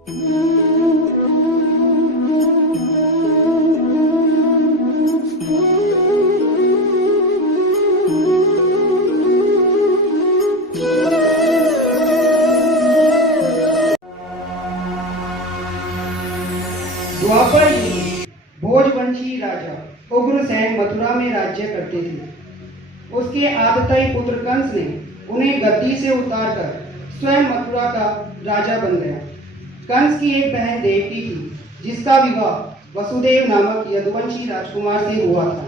द्वापर युग भोजवंशी राजा उग्रसेन मथुरा में राज्य करते थे। उसके आदतई पुत्र कंस ने उन्हें गद्दी से उतारकर स्वयं मथुरा का राजा बन गया। कंस की एक बहन देवकी थी, जिसका विवाह वसुदेव नामक यदुवंशी राजकुमार से हुआ था।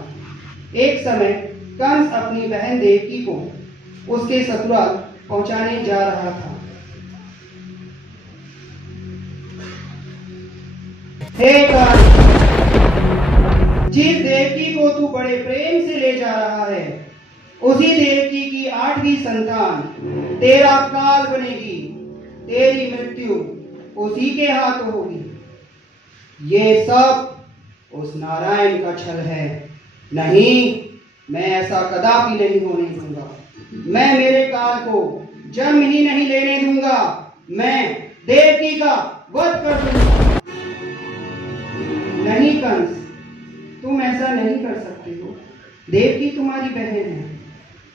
एक समय कंस अपनी बहन देवकी को उसके ससुराल पहुंचाने जा रहा था। हे कंस, जिस देवकी को तू बड़े प्रेम से ले जा रहा है, उसी देवकी की 8वीं संतान तेरा काल बनेगी। तेरी मृत्यु उसी के हाथों होगी। ये सब उस नारायण का छल है। नहीं, मैं ऐसा कदापि नहीं होने दूंगा। मैं मेरे काल को जन्म ही नहीं लेने दूंगा। मैं देवकी का वध कर दूंगा। नहीं कंस, तुम ऐसा नहीं कर सकते हो। देवकी तुम्हारी बहन है।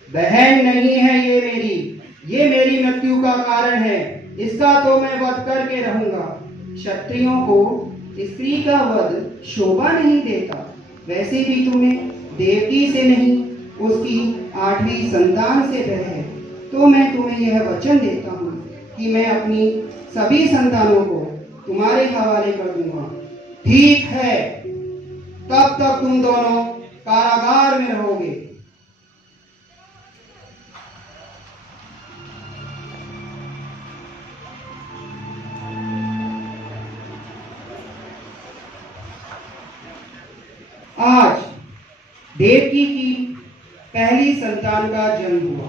बहन नहीं है ये मेरी मृत्यु का कारण है। इसका तो मैं वध करके रहूंगा। क्षत्रियों को स्त्री का वध शोभा नहीं देता। वैसे भी तुम्हें देवकी से नहीं, उसकी 8वीं संतान से भय है। तो मैं तुम्हें यह वचन देता हूँ कि मैं अपनी सभी संतानों को तुम्हारे हवाले कर दूंगा। ठीक है, तब तक तुम दोनों कारागार में रहोगे। आज देवकी की पहली संतान का जन्म हुआ,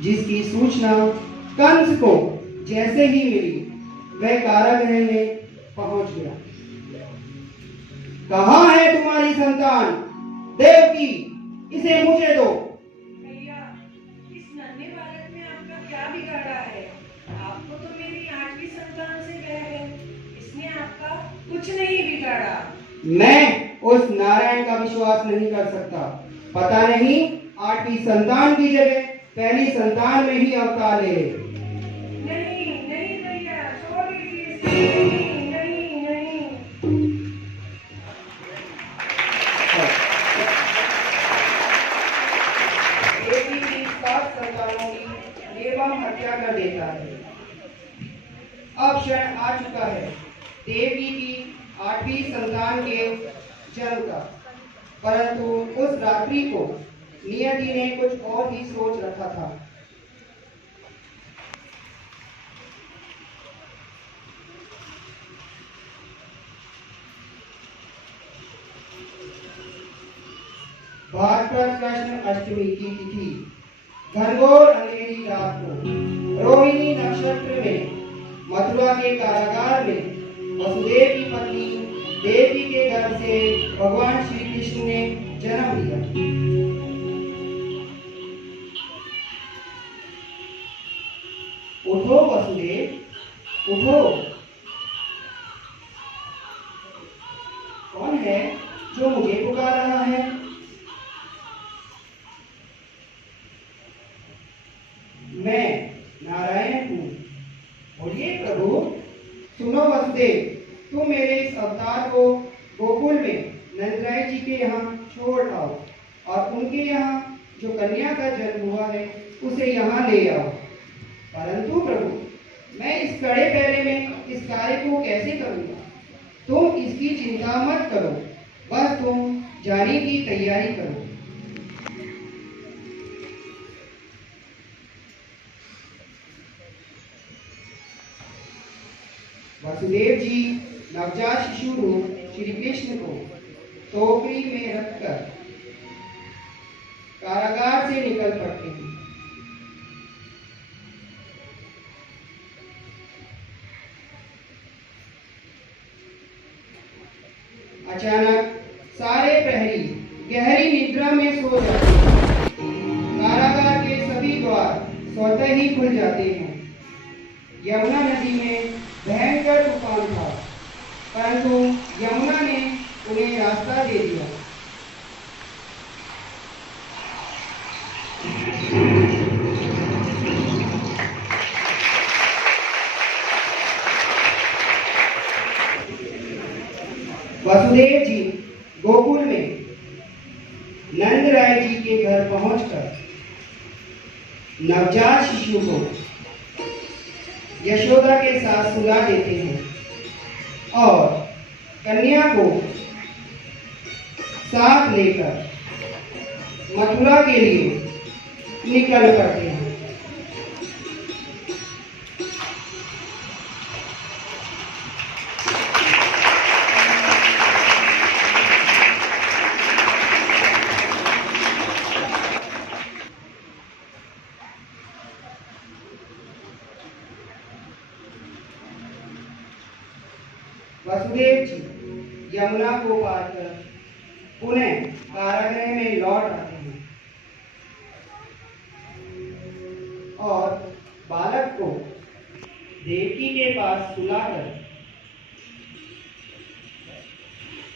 जिसकी सूचना कंस को जैसे ही मिली, वह कारागृह में पहुंच गया। कहाँ है तुम्हारी संतान? देवकी, इसे मुझे दो। भैया, इस नन्हे बालक में आपका क्या बिगाड़ा है? आपको तो मेरी 8वीं संतान से भय है। इसने आपका कुछ नहीं बिगाड़ा। मैं उस नारायण का विश्वास नहीं कर सकता। पता नहीं 8वीं संतान की जगह पहली संतान में ही अवतार ले। नहीं नहीं भैया, छोड़ दीजिए इसे। नहीं नहीं नहीं। देवी की 7 संतानों की निर्मम हत्या कर देता है। अब क्षण आ चुका है देवी की 8वीं संतान के जन्म का, परंतु उस रात्रि को नियति ने कुछ और ही सोच रखा था। भाद्रपद कृष्ण अष्टमी की तिथि घनघोर अंधेरी रात को रोहिणी नक्षत्र में मथुरा के कारागार में वसुदेव की पत्नी देवकी के गर्भ से भगवान श्री कृष्ण ने जन्म लिया। उठो वसुदेव, उठो। कौन है जो मुझे पुकार रहा है? मैं नारायण हूँ। बोलिए प्रभु। सुनो वसुदेव, तुम मेरे इस अवतार को गोकुल में नंदराय जी के यहाँ छोड़ आओ और उनके यहाँ जो कन्या का जन्म हुआ है उसे यहाँ ले आओ। परंतु प्रभु, मैं इस कड़े पहरे में इस कार्य को कैसे करूँगा? तुम इसकी चिंता मत करो, बस तुम जाने की तैयारी करो। वसुदेव जी नवजात शिशु रूप श्री कृष्ण को टोकरी में रखकर कारागार से निकल पड़ते हैं। अचानक सारे प्रहरी गहरी निद्रा में सो जाते हैं। कारागार के सभी द्वार स्वतः ही खुल जाते हैं। यमुना नदी में भयंकर तूफान वसुदेव जी गोकुल में नंद राय जी के घर पहुंचकर नवजात शिशु को यशोदा के साथ सुला देते हैं और कन्या को साथ लेकर मथुरा के लिए निकल पड़ते हैं। वसुदेव जी यमुना को पार कर पुनः कारागृह में लौट आते हैं और बालक को देवकी के पास सुलाकर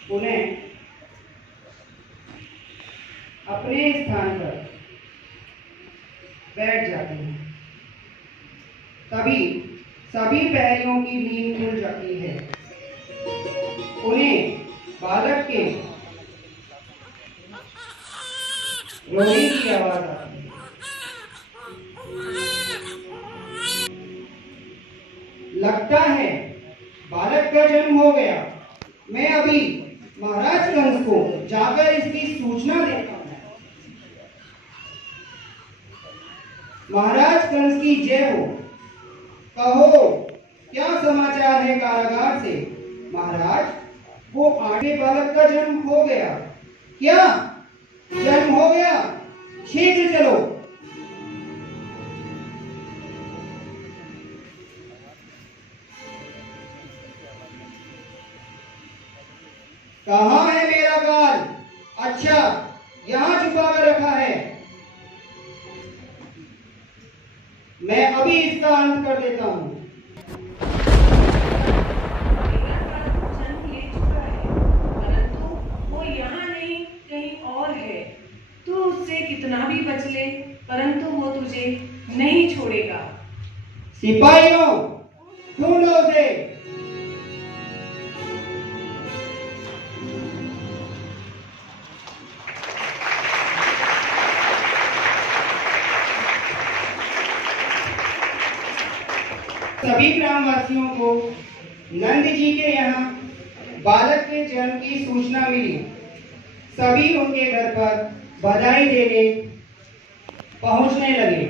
पुनः अपने स्थान पर बैठ जाते हैं। तभी सभी प्रहरियों की नींद खुल जाती है। उन्हें बालक के रोने की आवाज आती है। लगता है बालक का जन्म हो गया। मैं अभी महाराज कंस को जाकर इसकी सूचना देता हूं। महाराज कंस की जय हो। कहो क्या समाचार है कारागार से? महाराज, वो आगे बालक का जन्म हो गया। क्या जन्म हो गया? शीघ्र चलो। कहाँ है मेरा बाल? अच्छा, यहाँ छुपा कर रखा है। मैं अभी इसका अंत कर देता हूँ। कितना भी बच ले, परंतु वो तुझे नहीं छोड़ेगा। सिपाहियों, ढूंढो उसे। सभी ग्रामवासियों को नंद जी के यहाँ बालक के जन्म की सूचना मिली। सभी उनके घर पर बधाई देने पहुंचने लगे।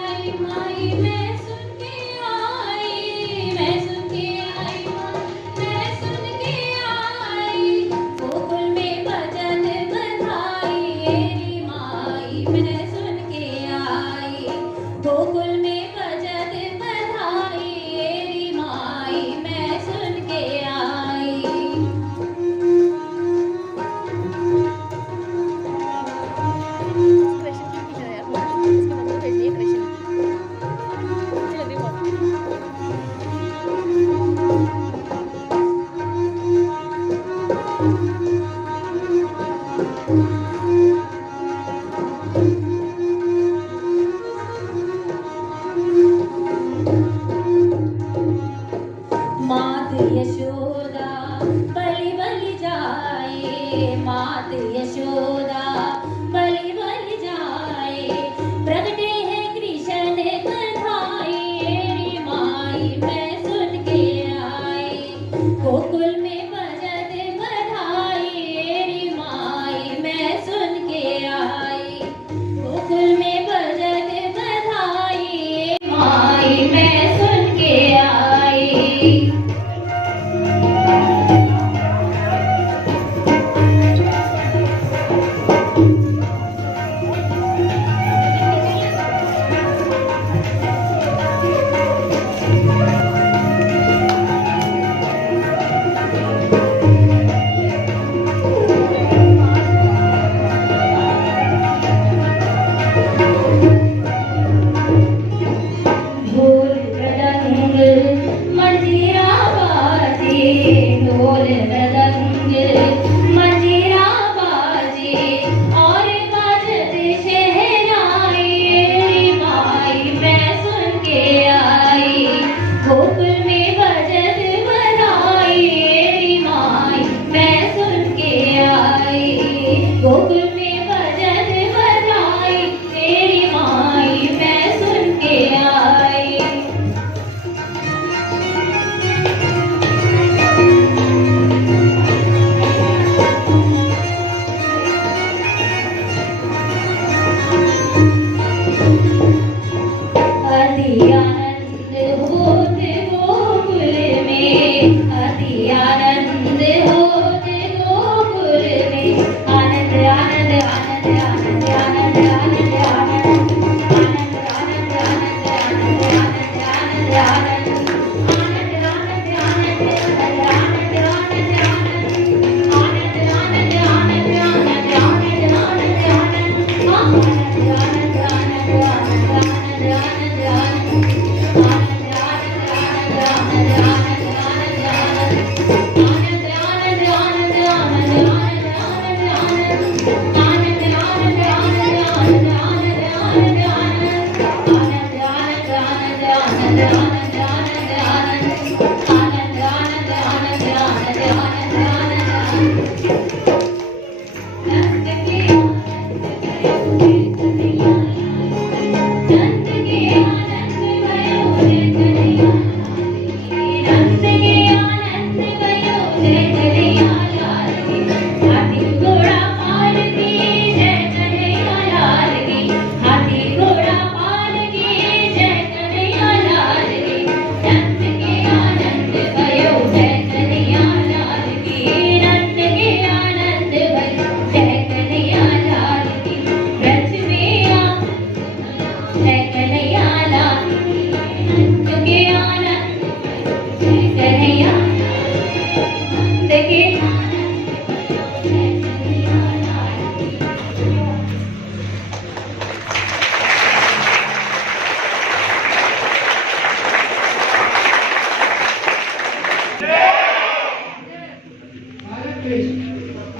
आई माई मैं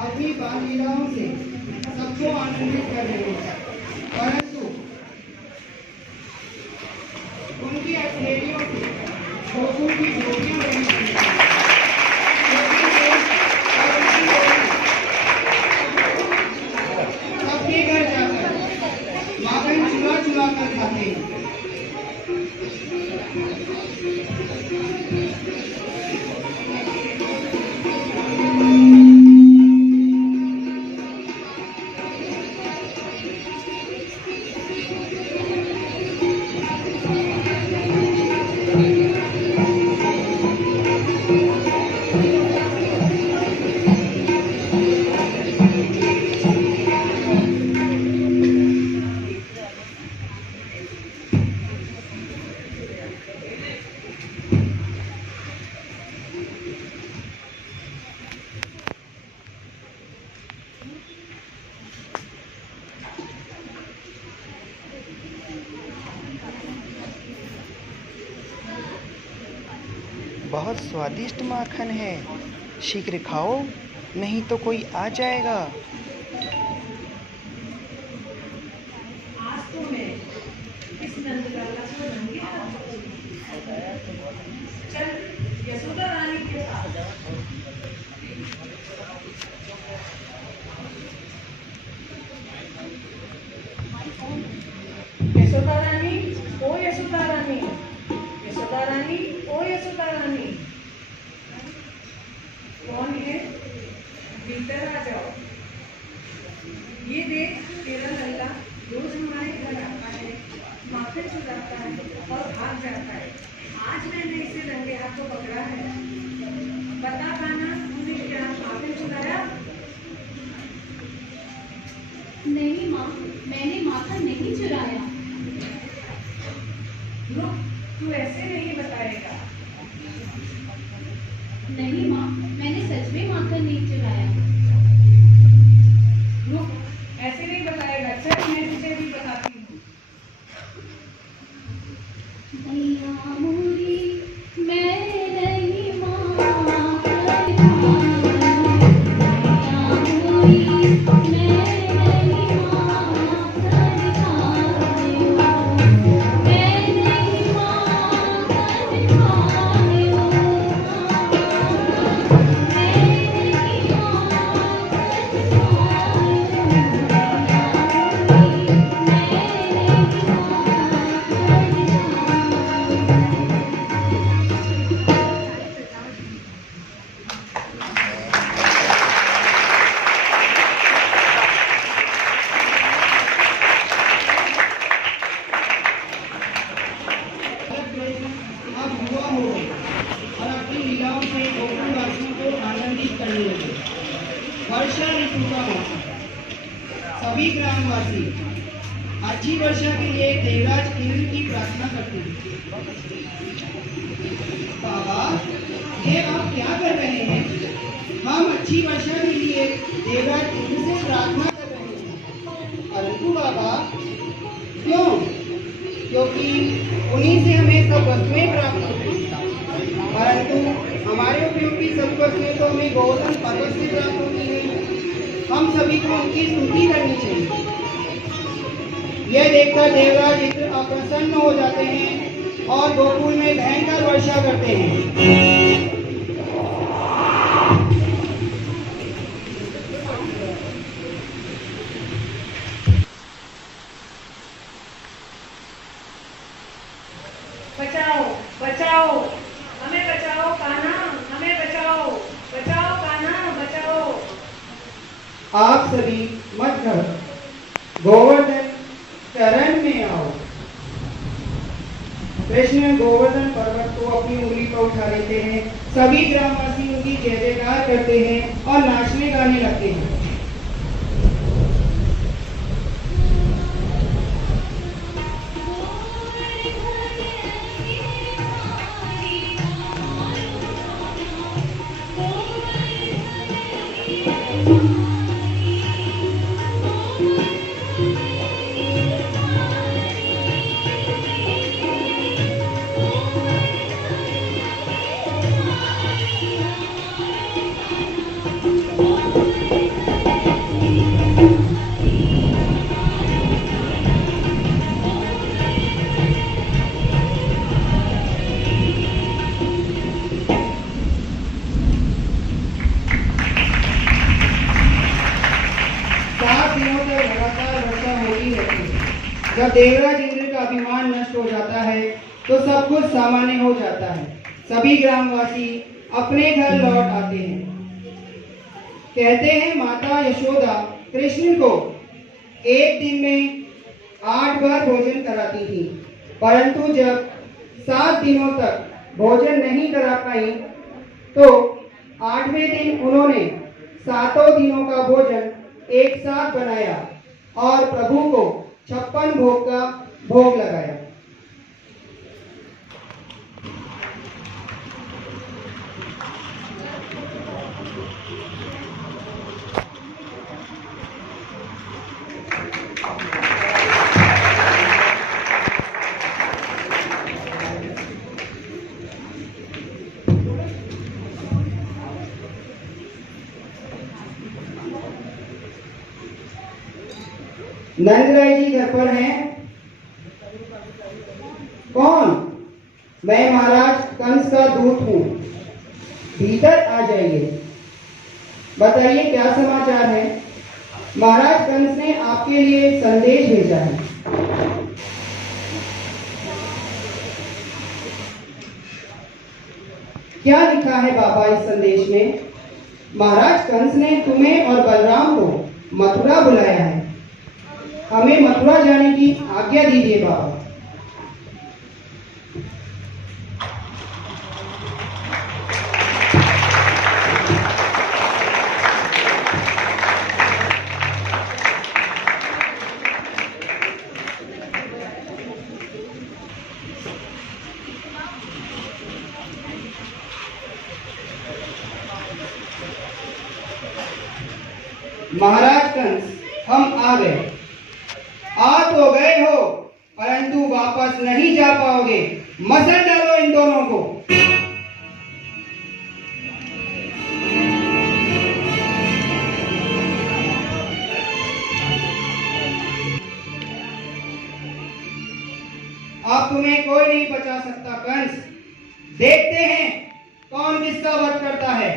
अपनी बाल लीलाओं से सबको आनंदित कर रहे हैं, परंतु उनकी हथेलियों से लोगों की झोंकियां बनी हुई हैं। सबके घर जाकर माखन चुरा चुरा कर खाते हैं। बहुत स्वादिष्ट माखन है, शीघ्र खाओ नहीं तो कोई आ जाएगा। आज तो मैं इस नंदलाला को रंगे हाथ चल यशोदा रानी के पास। यशोदा रानी, ओ यशोदा रानी, यशोदा रानी, ओ यशोदा रानी। कौन है? भीतर आ जाओ। ये देख तेरा लल्ला रोज हमारे घर आता है, माखन चुराता है और भाग जाता है। आज मैंने इसे रंगे हाथों पकड़ा है। बता पाना तूने क्या माखन चुराया? नहीं माँ, मैंने माखन नहीं चुराया। रुक, तू ऐसे नहीं बताएगा। नहीं माँ, मैंने सच में माखन नहीं चुराया। रुक, ऐसे नहीं बताएगा। चल मैं तुझे भी बताती हूँ। भैया मोरी मैं नहीं माखन वर्षा ऋतु का मौसम। सभी ग्रामवासी अच्छी वर्षा के लिए देवराज इंद्र की प्रार्थना करते हैं। बाबा, ये आप क्या कर रहे हैं? हम अच्छी वर्षा के लिए देवराज इंद्र से प्रार्थना कर रहे हैं। परंतु बाबा, क्यों? क्योंकि उन्हीं से हमें सब वस्तुएं प्राप्त होती हैं। परंतु हमारे उपयोग की सब वस्तुएं तो हमें गोवर्धन पर्वत से प्राप्त होती है। हम सभी को उनकी स्तुति करनी चाहिए। यह देखकर देवराज इंद्र अप्रसन्न हो जाते हैं और गोकुल में भयंकर वर्षा करते हैं। बचाओ बचाओ, हमें बचाओ कान्हा, हमें बचाओ, बचाओ कान्हा बचाओ। आप सभी मत घबराओ, गोवर्धन चरण में आओ। कृष्ण गोवर्धन पर्वत को अपनी उंगली पर उठा लेते हैं। सभी ग्रामवासी उनकी जय जयकार करते हैं और नाचने गाने लगते हैं। जब देवराज इंद्र का अभिमान नष्ट हो जाता है तो सब कुछ सामान्य हो जाता है। सभी ग्रामवासी अपने घर लौट आते हैं। कहते हैं माता यशोदा कृष्ण को एक दिन में 8 बार भोजन कराती थी, परंतु जब 7 दिनों तक भोजन नहीं करा पाई तो 8वें दिन उन्होंने 7 दिनों का भोजन एक साथ बनाया और प्रभु को 56 भोग का भोग लगाया। नंदराय जी घर पर हैं? कौन? मैं महाराज कंस का दूत हूँ, भीतर आ जाइए। बताइए क्या समाचार है? महाराज कंस ने आपके लिए संदेश भेजा है। क्या लिखा है बाबा इस संदेश में? महाराज कंस ने तुम्हें और बलराम को मथुरा बुलाया है। हमें मथुरा जाने की आज्ञा दीजिए बाबा। महाराज कंस, हम आ गए। आ तो गए हो, परंतु वापस नहीं जा पाओगे। मसल डालो इन दोनों को। अब तुम्हें कोई नहीं बचा सकता कंस। देखते हैं कौन किसका वध करता है।